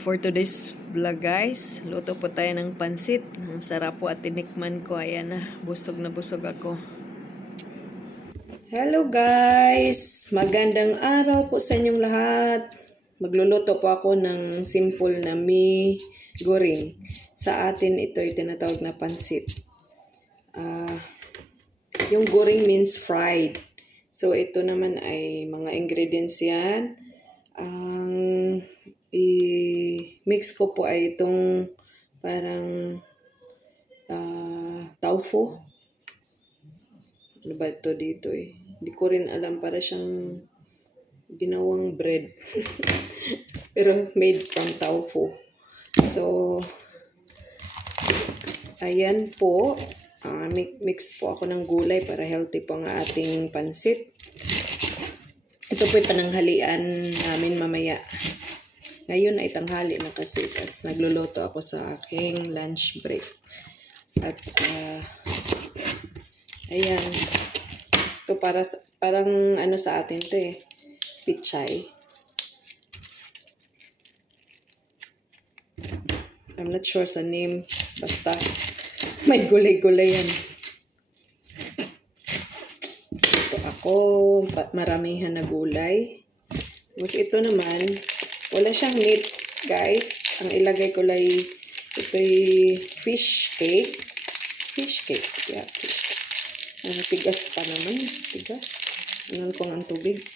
For today's vlog guys, luto po tayo ng pansit. Ang sarap po at tinikman ko. Ayan na, busog ako. Hello guys! Magandang araw po sa inyong lahat. Magluluto po ako ng simple na mi goreng. Sa atin ito ay tinatawag na pansit. Yung goreng means fried. So ito naman ay mga ingredients yan. I-mix ko po ay itong parang tofu. Ano ba ito dito eh? Hindi ko rin alam. Para siyang ginawang bread. Pero made from tofu. So, ayan po. Mix po ako ng gulay para healthy po ang ating pansit. Ito po yung pananghalian namin mamaya. Ngayon ay tanghali na kasi nagluluto ako sa aking lunch break. At ayan. Ito parang ano sa atin to eh. Pichay. I'm not sure sa name. Basta may gulay-gulay yan. Ito ako. Maramihan na gulay. Tapos ito naman. Wala siyang meat, guys. Ang ilagay ko lang ito'y fish cake. Fish cake. Yeah, fish cake. Tigas pa naman. Tigas. Anan ko ang tubig.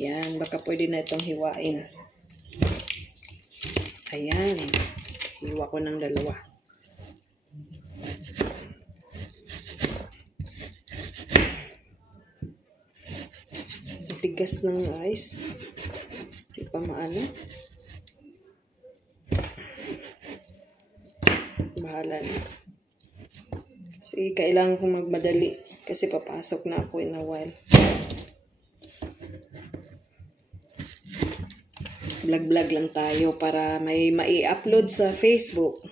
Yan. Baka pwede na itong hiwain. Ayan. Hiwa ko ng dalawa. Tigas ng ice. Hindi pa maano. Bahala na. Kasi kailangan kong magmadali. Kasi papasok na ako in a while. Vlog-vlog lang tayo para may mai-upload sa Facebook.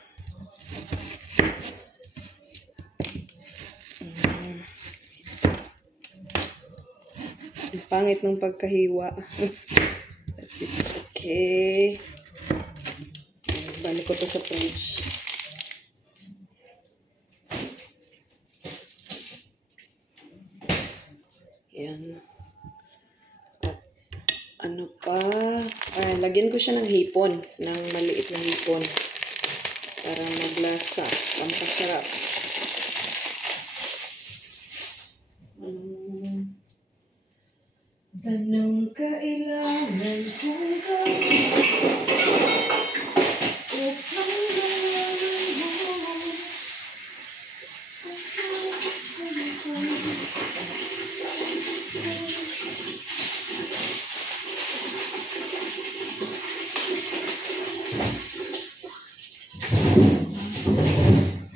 Pangit ng pagkahiwa. It's okay. Balik ko to sa fridge. Yan. At ano pa? Lagyan ko siya ng hipon. Ng maliit na hipon. Para maglasa. Pampasarap. Anong kailangan kong gawin upang gawin mo?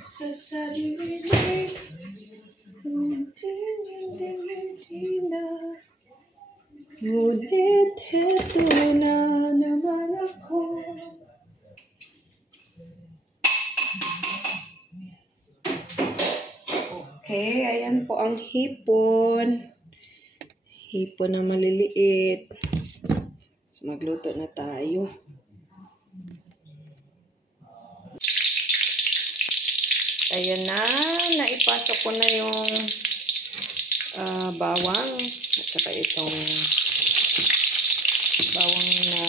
Sa sarili hindi na. Ngunit heto na naman ako. Okay, ayan po ang hipon. Hipon na maliliit. So, magluto na tayo. Ayan na, naipasok ko na yung bawang at saka itong bawang na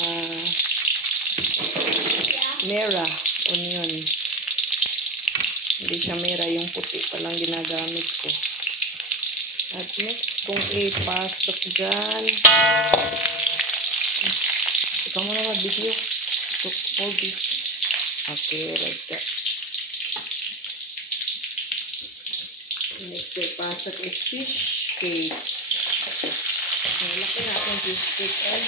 mera, onion. Hindi siya mera, yung puti pa lang ginagamit ko. At next, kung ipasok dyan, ikaw mo na mag-video to hold this. Okay, like that. Next, ipasok is fish cake. Laki natin fish cake eh.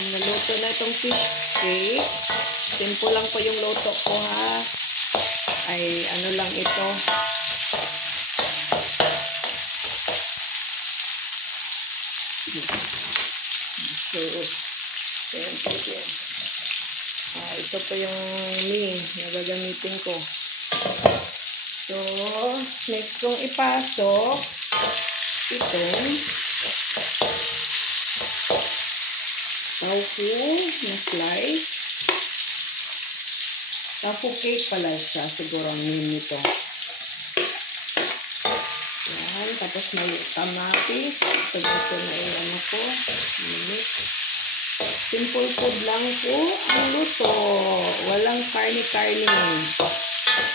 Ang naluto na itong fish cake. Simple lang po yung luto ko ha. Ay ano lang ito. So, So, ingredients. Ito po yung na gagamitin ko. So, next kong ipasok itong tofu na slice. Tofu cake pala siya. Siguro ang name nito. Yan. Tapos may kamatis. So, ito na ilan ko. Minute. Simple food lang po ang luto. Walang karni-karni.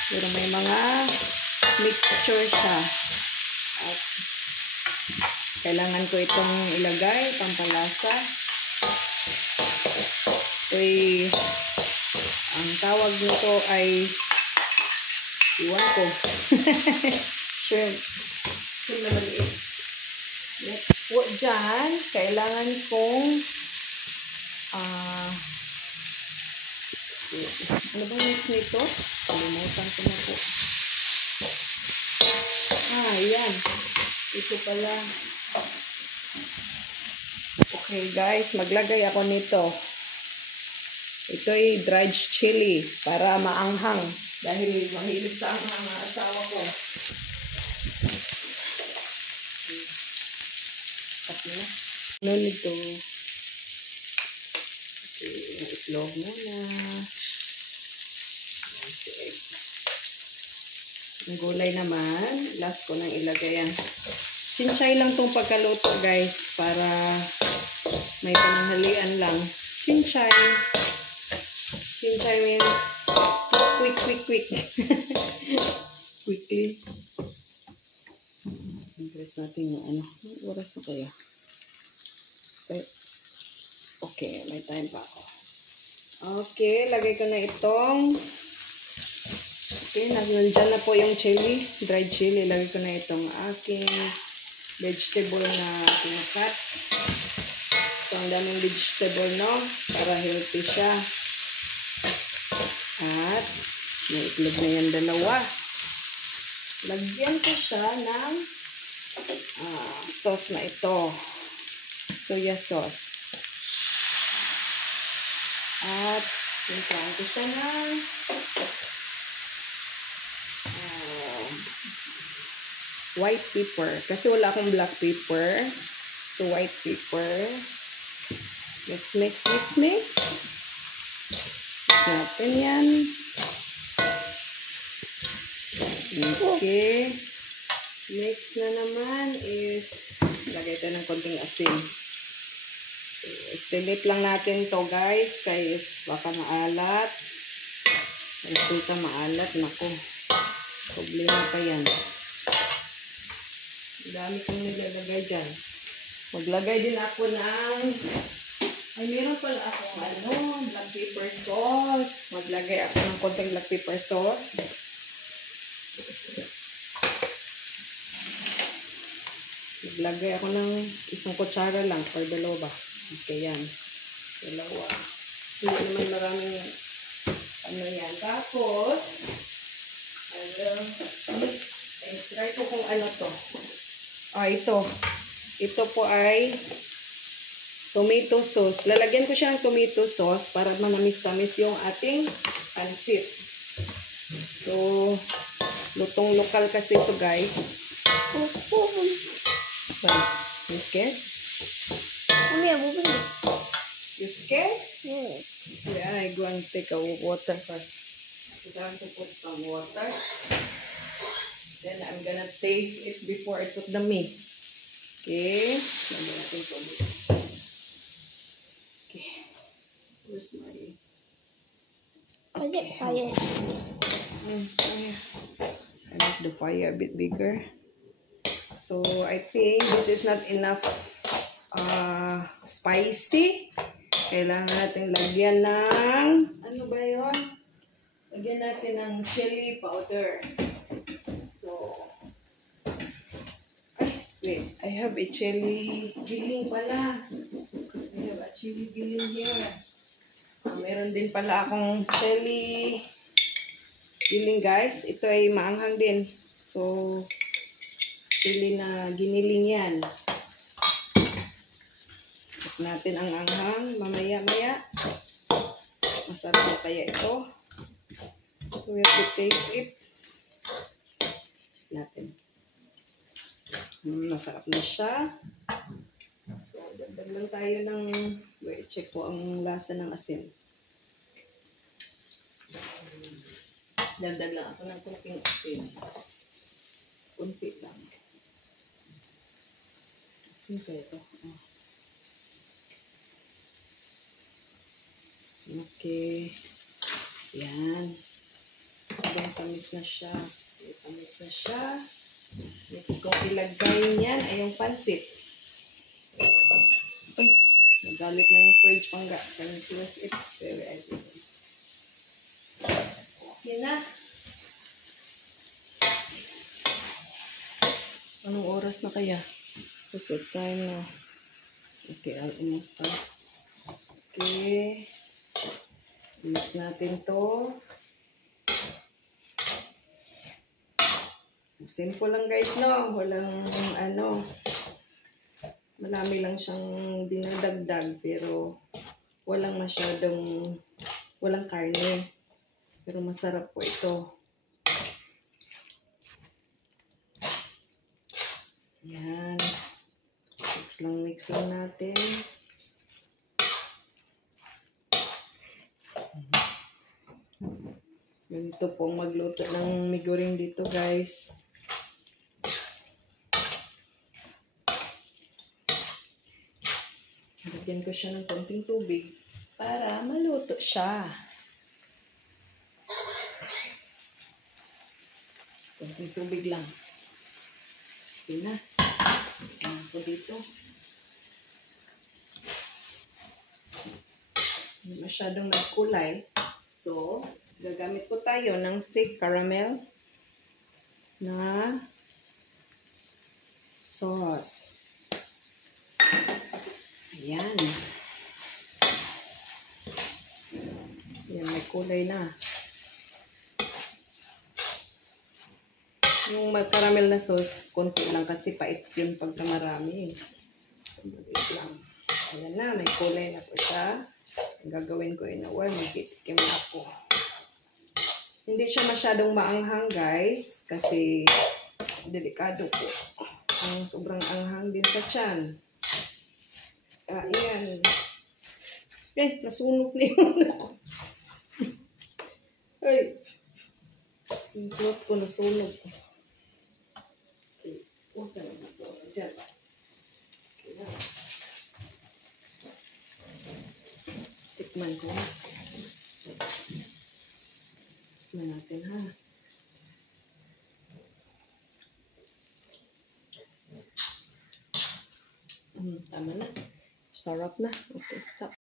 Pero may mga mixture siya. At kailangan ko itong ilagay, pampalasa. Ang tawag nito ay iwan ko. Shrimp. Shrimp na maliit. Next po dyan, kailangan kong ano bang mix nito? Kalimutan ko na po. Yan. Ito pala. Okay guys, maglagay ako nito. Ito ay dried chili para maanghang. Dahil mahilig sa ang asawa ko. Ano nito? Yung itlog muna. Yung gulay naman, last ko nang ilagay yan. Chinchay lang tong pagkaluto guys, para may pananghalian lang. Chinchay. Chinchay means quick. Quickly. Press natin yung ano. Oras na kaya? Okay, may time pa ako. Okay, lagay ko na itong nandyan na po yung chili, dried chili. Lagay ko na itong aking vegetable na pinakat. So, ang daming vegetable, no? Para healthy siya. At may itlog na yan dalawa. Lagyan ko siya ng sauce na ito. Soya sauce. At pintaan ko siya ng white pepper. Kasi wala akong black pepper. So, white pepper. Mix. Mix natin yan. Okay. Next na naman is lagay ito ng konting asin. So, estimate lang natin to guys. Kaya baka maalat. Resulta maalat. Naku. Problema pa yan. Dami kong nilalagay dyan. Maglagay din ako ng meron pala akong black pepper sauce. Maglagay ako ng konting black pepper sauce. Maglagay ako ng isang kutsara lang or dalawa ba? Okay, yan. Dalawa. Hindi naman maraming yan. Tapos, try ko kung ano to. Ito. Ito po ay tomato sauce. Lalagyan ko siya ng tomato sauce para manamis-tamis yung ating pansit. So, lutong lokal kasi ito guys. You scared? You scared? Yes. Yeah, I'm going to take a water first. Because I have to put some water. Then I'm gonna taste it before I put the meat. Okay. Lagyan natin ito. Okay. Where's my... Why is it quiet? I make the fire a bit bigger. So I think this is not enough spicy. Kailangan natin lagyan ng ano ba yun? Lagyan natin ng chili powder. So wait, I have a chili giling pala. I have a chili giling here. Meron din pala akong chili giling guys. Ito ay maanghang din. So chili na giniling yan. Check natin ang anghang mamaya-maya. Masarap na kaya ito. So, we have to taste it. Natin. Masarap na siya. So, dagdag lang tayo ng... Wait, check po ang lasa ng asin. Dagdag lang ako ng kunting asin. Kunti lang. Asin kaya ito. Oh. Okay. Yan. Sobrang tamis na siya. Tamis na siya. Next kong ilagay niyan ay yung pansit. Uy, nagalit na yung fridge pangga. Can you close it? Very idea. Okay na. Anong oras na kaya? What's the time now? Okay, almost time. Okay. Mix natin to. Simple lang guys, no? Walang ano. Marami lang siyang dinadagdag pero walang masyadong walang karne. Pero masarap po ito. Yan. Mix lang natin. Ganito pong magluto ng miguring dito guys. Lagyan ko siya ng konting tubig para maluto siya. Konting tubig lang. Okay na. Ayan ko dito. Hindi masyadong nagkulay. So, gagamit po tayo ng thick caramel na sauce. Ayan. Ayan, may kulay na. Yung caramel na sauce, konti lang kasi pait yun pagka marami. So, maliit lang. Ayan na, may kulay na po siya. Ang gagawin ko in a while, magtitikim na ako. Hindi siya masyadong maanghang guys, kasi delikado po. Ang sobrang anghang din sa tiyan. Ayan. Nasunog na yung ako. Ay. Yung cloth ko nasunog. Okay. Huwag ka na nasunog dyan. Okay na. Tikman ko na. Tikman natin ha. Tama na. Sarap na. Okay, stop.